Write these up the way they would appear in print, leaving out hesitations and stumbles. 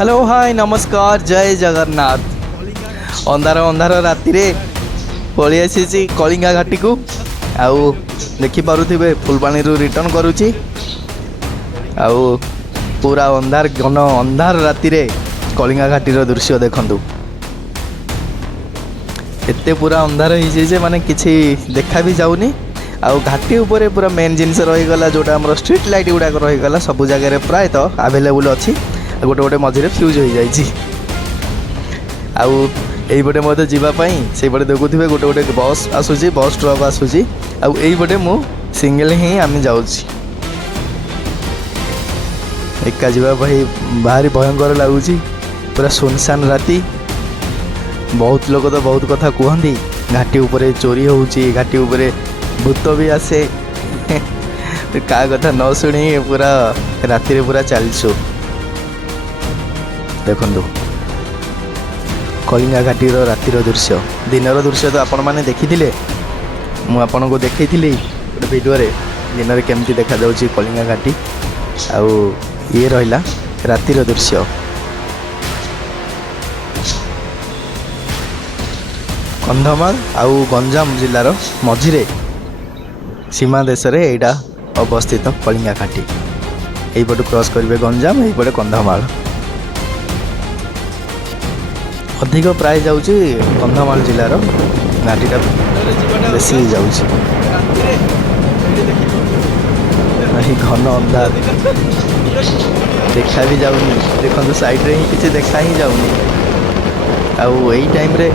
Hello hi नमस्कार जय जगन्नाथ। अंधार अंधार राति पलि आसी कलिंगा घाटी को आउ देखिपे फुलबाणी रिटर्न करुच्ची आउ पूरा अंधार घन अंधार राति कलिंगा घाटीर दृश्य देखु एते पूरा अंधार हो माने किसी देखा भी जाऊनी आउ घाटी उपरे पूरा मेन जिनस रहीगला जोटा आम स्ट्रीट लाइट गुड़ाक रहीगला सब जगह प्रायतः आवेलेबल अच्छी गोटे गोटे मझे फ्यूज हो जाइए आउ यहीपटे मत जावाई से देखुवे गोटे गोटे बस आसूसी बस ट्रक आसूसी आउ यहीपटे मु सिंगल ही आम जाऊँ एका जावाई भारी भयंकर लगुच पूरा सुनसान राति बहुत लोग तो बहुत कथा कहती घाटी उपरे चोरी होउची घाटी उपरे भूत भी आसे का कथा न शुणी पूरा राति पूरा चलचु देखु कलिंगा घाटीर रातिर दृश्य दिनर दृश्य तो आपण मैंने देखी मुझे को देखी गोटे भिडियो दिन में केमती देखा जाउची कलिंगा घाटी आउ ये रहा रातिर दृश्य कंधमाल आउ गंजाम जिलार मझिरे सीमा देश रे एटा अवस्थित कलिंगा घाटी यहीपटू क्रॉस करेंगे गंजाम यहीपटे कंधमाल अधिक प्राय जाऊँगी कंधमाल जिलार घाटीटा बेसी जाऊँगी घन अंधार देखा भी जाऊनी देखो साइड रे ही किसी देखा ही जाऊनी आउ यही टाइम रे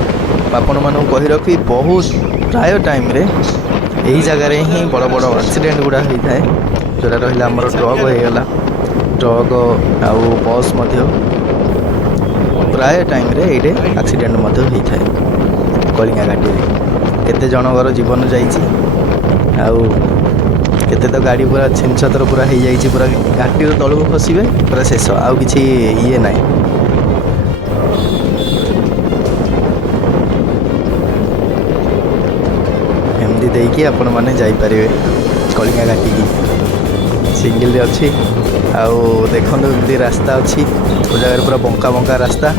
आपण मानू कही रखी बहुत प्राय टाइम रे यही जगार ही बड़ बड़ एक्सीडेंट गुड़ा होता है जोटा रहा आमर ट्रक होगला ट्रक आउ बस प्राय टाइम रे ये एक्सीडेंट होता है कलिंगा घाटी केते जनगर जीवन जाऊ केते तो गाड़ी पूरा छिन छतर पूरा हो जाइए पूरा घाटी तलू खसबे पूरा शेष आउ कि ये ना एमती देकी आपण मैंने जापारे कलिंगा घाटी की सिंगल अच्छी आउ देखो एमती रास्ता अच्छी सब जगह पूरा बंका बंका रास्ता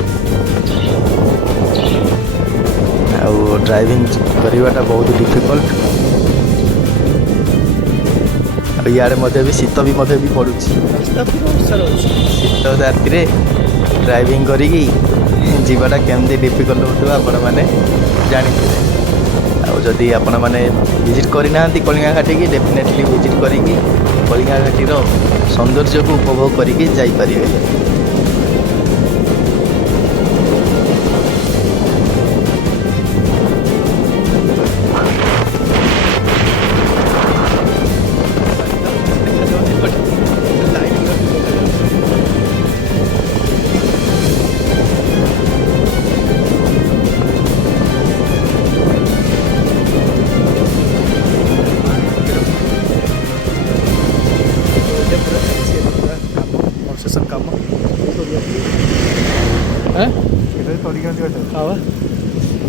आउ ड्राइविंग करवाटा बहुत डिफिकल्ट इे भी शीत भी पड़ू शीत राति ड्राइविंग करी जीवाटा केमती डिफिकल्ट होता आपण मैंने जानी जदि आपण मैंने विजिट करना कलिंगा घाटी की डेफिनेटली विजिट करी कलिंगा घाटीर सौंदर्य को उपभोग करके जाइपारे।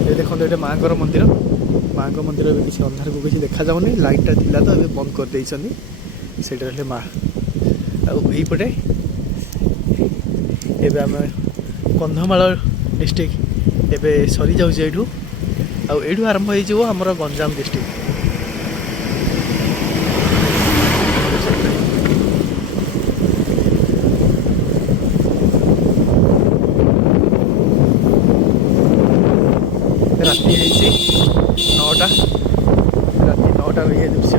ये देखो ये माँ मंदिर माँ मंदिर भी किसी अंधार को किसी देखा जाऊनी लाइटा थिला तो ये बंद कर देइछनी सेटा माँ आईपटे एबे आम कंधमाल डिस्ट्रिक्ट एबे सरी जाऊँ एठू आरंभ हो आमर गंजाम डिस्ट्रिक्ट राति 9टा राति 9टा ये दृश्य